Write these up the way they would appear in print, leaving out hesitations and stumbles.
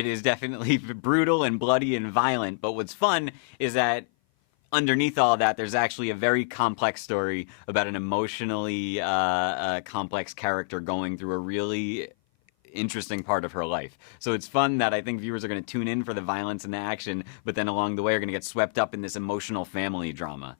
It is definitely brutal and bloody and violent, but what's fun is that underneath all that, there's actually a very complex story about an emotionally complex character going through a really interesting part of her life. So it's fun that I think viewers are going to tune in for the violence and the action, but then along the way are going to get swept up in this emotional family drama.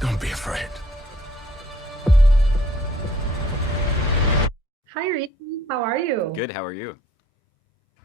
Don't be afraid. Hi, Ricky. How are you? Good, how are you?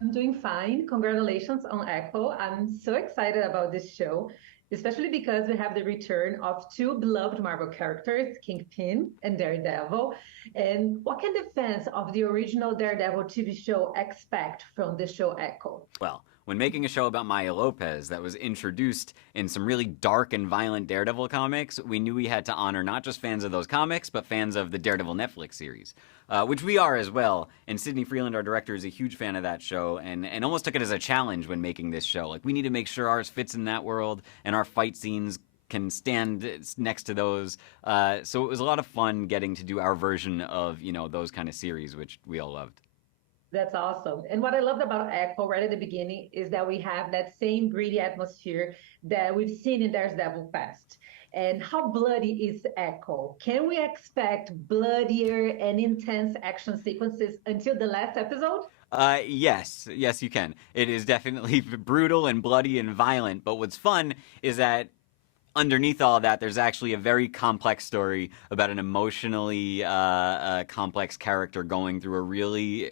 I'm doing fine. Congratulations on Echo. I'm so excited about this show, especially because we have the return of two beloved Marvel characters, Kingpin and Daredevil. And what can the fans of the original Daredevil TV show expect from the show Echo? Well, when making a show about Maya Lopez that was introduced in some really dark and violent Daredevil comics, we knew we had to honor not just fans of those comics, but fans of the Daredevil Netflix series, which we are as well. And Sidney Freeland, our director, is a huge fan of that show and almost took it as a challenge when making this show. Like, we need to make sure ours fits in that world and our fight scenes can stand next to those. So it was a lot of fun getting to do our version of, those kind of series, which we all loved. That's awesome. And what I loved about Echo right at the beginning is that we have that same gritty atmosphere that we've seen in Daredevil past. And how bloody is Echo? Can we expect bloodier and intense action sequences until the last episode? Yes, you can. It is definitely brutal and bloody and violent, but what's fun is that underneath all that, there's actually a very complex story about an emotionally complex character going through a really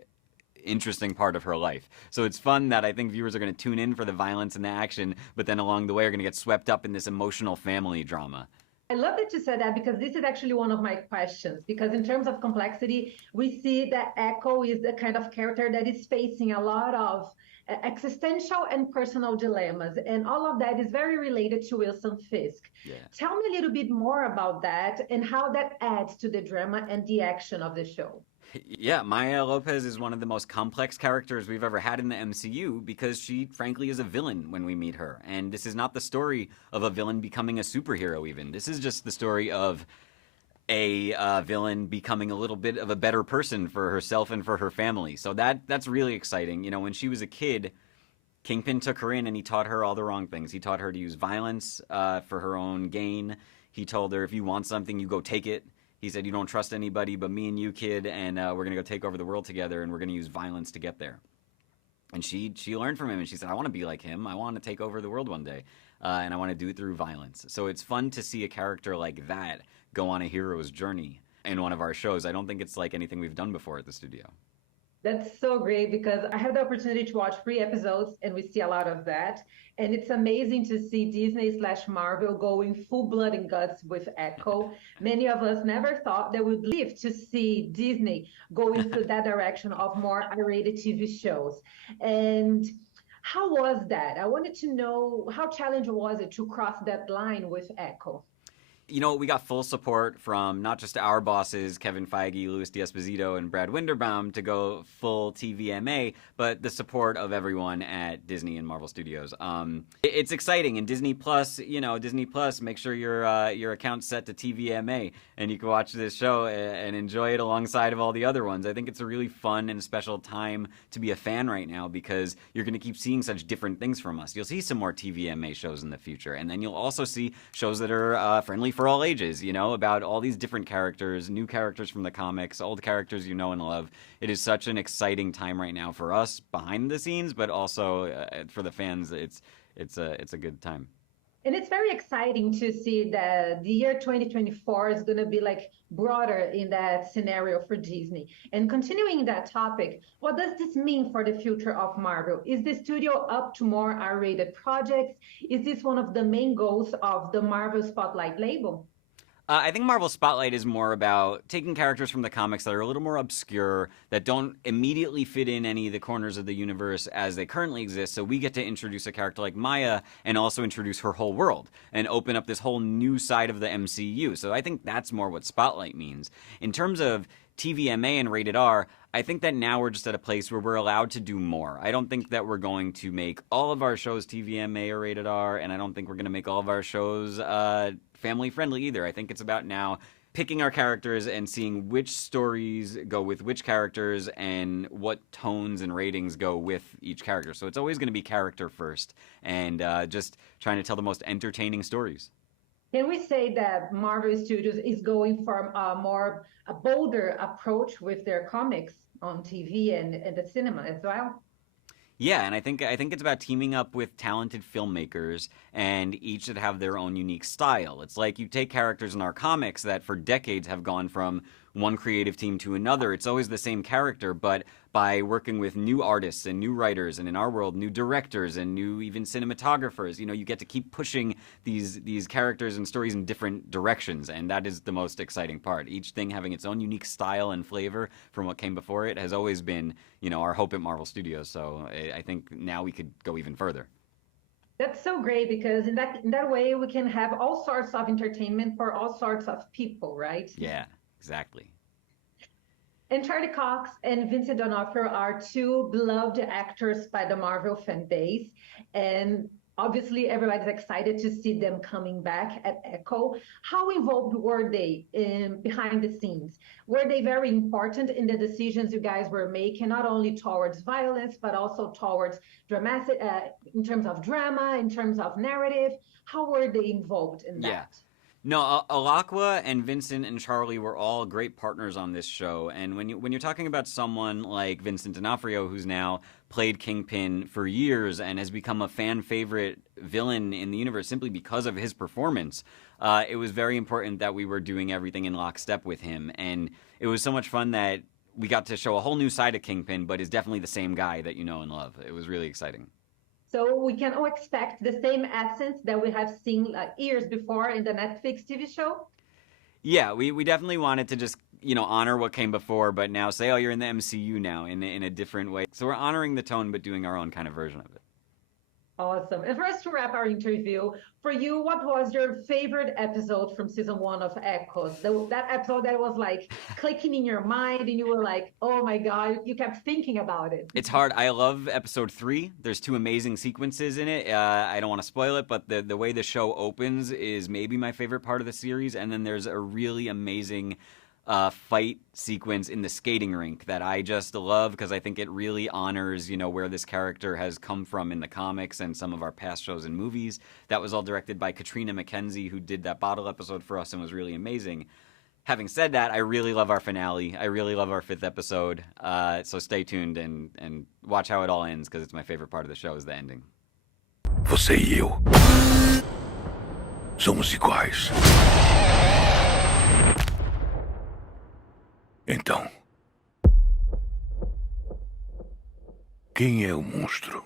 interesting part of her life. So it's fun that I think viewers are going to tune in for the violence and the action, but then along the way are going to get swept up in this emotional family drama. I love that you said that because this is actually one of my questions. Because in terms of complexity, we see that Echo is the kind of character that is facing a lot of existential and personal dilemmas. And all of that is very related to Wilson Fisk. Yeah. Tell me a little bit more about that and how that adds to the drama and the action of the show. Yeah, Maya Lopez is one of the most complex characters we've ever had in the MCU because she, frankly, is a villain when we meet her. And this is not the story of a villain becoming a superhero, even. This is just the story of a villain becoming a little bit of a better person for herself and for her family. So that's really exciting. When she was a kid, Kingpin took her in and he taught her all the wrong things. He taught her to use violence for her own gain. He told her, if you want something, you go take it. He said, you don't trust anybody but me and you, kid, and we're going to go take over the world together, and we're going to use violence to get there. And she learned from him, and she said, I want to be like him. I want to take over the world one day, and I want to do it through violence. So it's fun to see a character like that go on a hero's journey in one of our shows. I don't think it's like anything we've done before at the studio. That's so great because I had the opportunity to watch 3 episodes and we see a lot of that. And it's amazing to see Disney/Marvel going full blood and guts with Echo. Many of us never thought that we'd live to see Disney going through that direction of more R-rated TV shows. And how was that? I wanted to know how challenging was it to cross that line with Echo? We got full support from not just our bosses, Kevin Feige, Louis D'Esposito, and Brad Winderbaum, to go full TVMA, but the support of everyone at Disney and Marvel Studios. It's exciting, and Disney Plus, make sure your account's set to TVMA, and you can watch this show and enjoy it alongside of all the other ones. I think it's a really fun and special time to be a fan right now because you're going to keep seeing such different things from us. You'll see some more TVMA shows in the future, and then you'll also see shows that are friendly for all ages, about all these different characters, new characters from the comics, old characters you know and love. It is such an exciting time right now for us behind the scenes, but also for the fans. It's a good time. And it's very exciting to see that the year 2024 is going to be like broader in that scenario for Disney. And continuing that topic, what does this mean for the future of Marvel? Is the studio up to more R-rated projects? Is this one of the main goals of the Marvel Spotlight label? I think Marvel Spotlight is more about taking characters from the comics that are a little more obscure, that don't immediately fit in any of the corners of the universe as they currently exist, so we get to introduce a character like Maya and also introduce her whole world and open up this whole new side of the MCU. So I think that's more what Spotlight means. In terms of TVMA and rated R, I think that now we're just at a place where we're allowed to do more. I don't think that we're going to make all of our shows TVMA or rated R, and I don't think we're going to make all of our shows family friendly either. I think it's about now picking our characters and seeing which stories go with which characters and what tones and ratings go with each character. So it's always going to be character first and just trying to tell the most entertaining stories. Can we say that Marvel Studios is going for a bolder approach with their comics on TV and the cinema as well? Yeah, and I think it's about teaming up with talented filmmakers and each that have their own unique style. It's like you take characters in our comics that for decades have gone from one creative team to another. It's always the same character, but by working with new artists and new writers, and in our world, new directors and new even cinematographers, you get to keep pushing these characters and stories in different directions, and that is the most exciting part. Each thing having its own unique style and flavor from what came before it has always been, our hope at Marvel Studios. So I think now we could go even further. That's so great because in that way we can have all sorts of entertainment for all sorts of people, right? Yeah, exactly. And Charlie Cox and Vincent D'Onofrio are two beloved actors by the Marvel fan base. And obviously everybody's excited to see them coming back at Echo. How involved were they behind the scenes? Were they very important in the decisions you guys were making, not only towards violence, but also towards dramatic, in terms of drama, in terms of narrative? How were they involved in that? Yeah. No, Alakwa and Vincent and Charlie were all great partners on this show. And when you're talking about someone like Vincent D'Onofrio, who's now played Kingpin for years and has become a fan favorite villain in the universe simply because of his performance, it was very important that we were doing everything in lockstep with him. And it was so much fun that we got to show a whole new side of Kingpin, but is definitely the same guy that you know and love. It was really exciting. So we can all expect the same essence that we have seen years before in the Netflix TV show? Yeah, we definitely wanted to just, honor what came before, but now say, oh, you're in the MCU now in a different way. So we're honoring the tone, but doing our own kind of version of it. Awesome. And for us to wrap our interview, for you, what was your favorite episode from season 1 of Echoes? That episode that was like clicking in your mind and you were like, oh my God, you kept thinking about it. It's hard. I love episode 3. There's 2 amazing sequences in it. I don't want to spoil it, but the way the show opens is maybe my favorite part of the series. And then there's a really amazing fight sequence in the skating rink that I just love because I think it really honors, where this character has come from in the comics and some of our past shows and movies. That was all directed by Katrina McKenzie, who did that bottle episode for us and was really amazing. Having said that, I really love our finale. I really love our 5th episode. So stay tuned and watch how it all ends because it's my favorite part of the show is the ending. Você e eu somos iguais. Então, quem é o monstro?